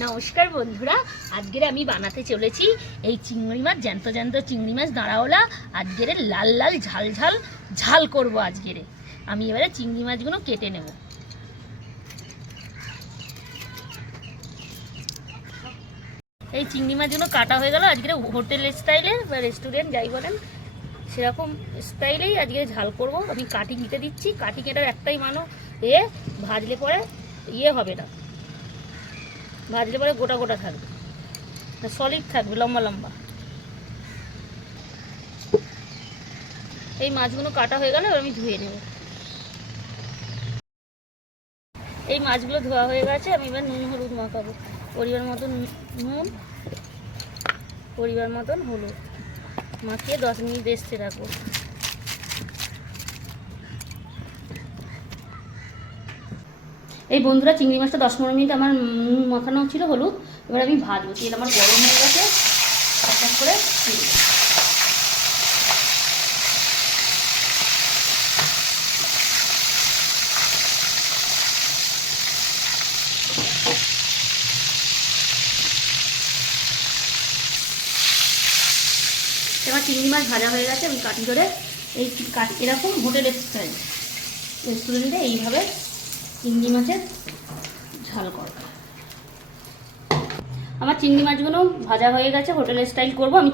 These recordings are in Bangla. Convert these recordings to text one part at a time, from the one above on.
নমস্কার বন্ধুরা আজকের আমি বানাতে চলেছি এই চিংড়ি মাছ, জ্যান্ত জ্যান্ত চিংড়ি মাছ, দাঁড়াওলা। আজকের লাল লাল ঝাল ঝাল ঝাল করব আজকের আমি এবারে চিংড়ি মাছগুলো কেটে নেব। এই চিংড়ি মাছগুলো কাটা হয়ে গেল। আজকে হোটেল স্টাইলের বা রেস্টুরেন্ট যাই বলেন, সেরকম স্টাইলেই আজকে ঝাল করব। আমি কাটি নিতে দিচ্ছি। কাটি কেটার একটাই মানো এ, ভাজলে পরে ইয়ে হবে না। ভাজলে পরে গোটা গোটা থাকবে। সলিড থাকবে, লম্বা লম্বা। এই মাছগুলো কাটা হয়ে গেল আমি ধুয়ে নেব। এই মাছগুলো ধোয়া হয়ে গেছে, আমি এবার নুন হলুদ মাখাবো। পরিবার মতন নুন, পরিবার মতন হলুদ। মাখিয়ে দশ মিনিট রেস্টে রাখব। এই বন্ধুরা চিংড়ি মাছটা দশ পনেরো মিনিট আমার মাখানো ছিল হলুদ, এবার আমি ভাজবো তেল আমার গরম হয়ে গেছে করে। এবার চিংড়ি মাছ ভাজা হয়ে গেছে, আমি কাটি করে এই কাটি এরকম হোটেল স্টাইল রেস্টুরেন্টে এইভাবে চিংড়ি মাছের ঝাল করা আমার চিংড়ি মাছগুলো ভাজা হয়ে গেছে, হোটেল স্টাইল করব। আমি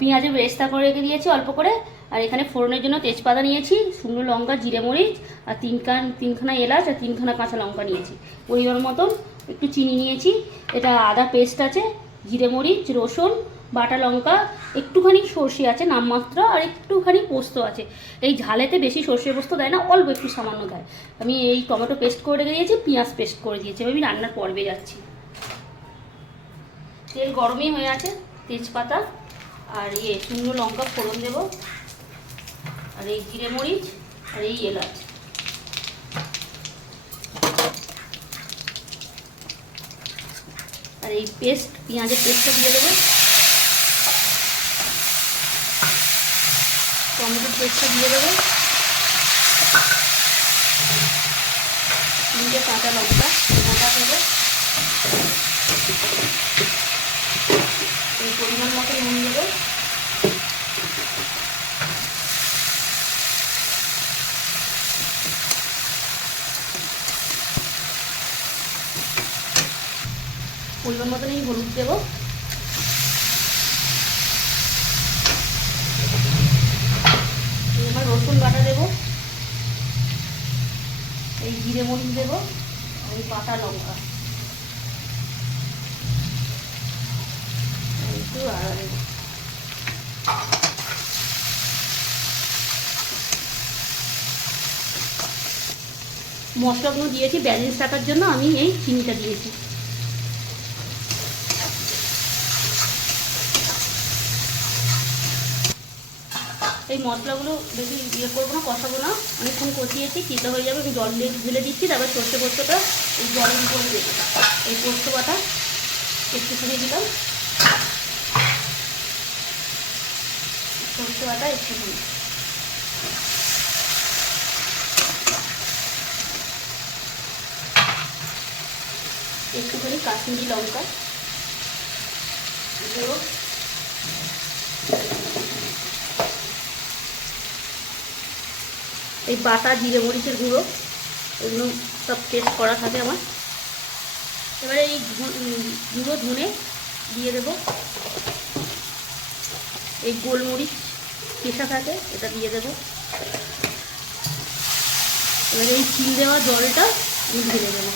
পেঁয়াজের বেরেস্তা করে রেখে দিয়েছি অল্প করে, আর এখানে ফোড়নের জন্য তেজপাতা নিয়েছি, শুকনো লঙ্কা, জিরে মরিচ, আর তিনখান, তিনখানা এলাচ আর তিনখানা কাঁচা লঙ্কা নিয়েছি। পরিমাণ মতন একটু চিনি নিয়েছি, এটা আদা পেস্ট আছে, জিরে মরিচ, রসুন বাটা লঙ্কা, একটুখানি সর্ষে আছে নামমাত্র আর একটুখানি পোস্ত আছে। এই ঝালেতে বেশি সর্ষে পোস্ত দেয় না, অল্প একটু সামান্য দেয়। আমি এই টমেটো পেস্ট করে রেখে দিয়েছি, পেঁয়াজ পেস্ট করে দিয়েছি, আমি রান্নার পর্বে যাচ্ছি। তেল গরমই হয়ে আছে, তেজপাতা আর ইয়ে শুকনো লঙ্কা ফোড়ন দেব। আর এই জিরে মরিচ আর এই এলাচ। আর এই পেস্ট, পেঁয়াজের পেস্টটা দিয়ে দেবো। টমেটোর পেস্টটা দিয়ে দেবো। তিনটে কাঁচা লঙ্কা, গোটা দেবো এই পরিমাণ মতো নুন দেবো। পরিমাণ মতন এই হলুদ দেবো এবার রসুন বাটা দেবো এই জিরে মরিচ দেবো এই পাতা লঙ্কা। একটু মশলাগুলো দিয়েছি, ব্যালেন্স রাখার জন্য আমি এই চিনিটা দিয়েছি। এই মশলাগুলো বেশি ইয়ে করব না, কষাবো না। অনেকক্ষণ কষিয়েছি তিতো হয়ে যাবে। আমি জল দিয়ে ঢেলে দিচ্ছি, তারপর সর্ষে পোস্তটা এই জলের উপরে দেবো। এই পোস্ত বাটা একটুখানি দিলাম। সর্ষে বাটা একটুখানি। একটুখানি কাশ্মীরি লঙ্কা। গুঁড়ো এই বাটা, জিরে, মরিচের গুঁড়ো, এগুলো সব টেস্ট করা থাকে আমার। এবারে এই গুঁড়ো ধনে দিয়ে দেব। এই গোলমরিচ পেশা থাকে, এটা দিয়ে দেব। এবারে এই চিল দেওয়া জলটা আমি ঢেলে দেবো।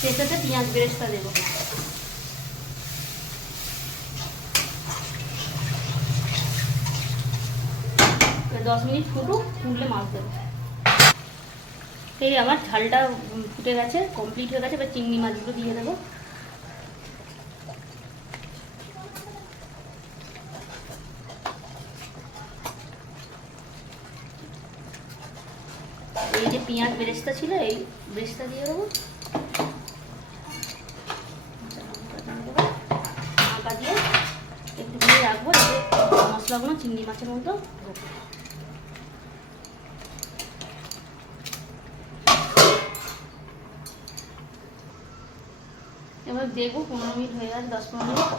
শেষেতে পেঁয়াজ বেরেস্তা দেবো। দশ মিনিট ফুটুক ফুটলে মাছ দেবো এই আমার ঝালটা ফুটে গেছে কমপ্লিট হয়ে গেছে, এবার চিংড়ি মাছগুলো দিয়ে দেবো। এই যে পেঁয়াজ বেরেস্তা ছিল, এই বেরেস্তা দিয়ে দেবো। আঁকা দিয়ে একটু একটুখানি রাখব মশলাগুলো চিংড়ি মাছের মতো। এবার দেখব পনেরো মিনিট হয়ে গেছে দশ পনেরো মিনিট।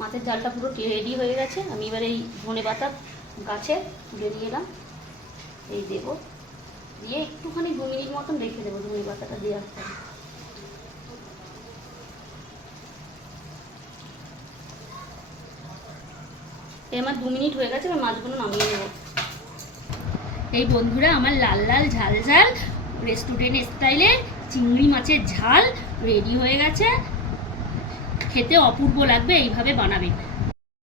মাছের জালটা পুরো রেডি হয়ে গেছে। আমি এবার এই ধনে পাতা গাছে তুলে নিয়ে এলাম এই দেবো। দিয়ে একটুখানি দু মিনিট মতন রেখে দেবো ধনে পাতাটা দেওয়ার আমার দু মিনিট হয়ে গেছে, এবার মাছগুলো নামিয়ে নেব। এই বন্ধুরা, আমার লাল লাল, ঝাল ঝাল রেস্টুরেন্ট স্টাইলে চিংড়ি মাছের ঝাল রেডি হয়ে গেছে। খেতে অপূর্ব লাগবে এইভাবে বানাবেন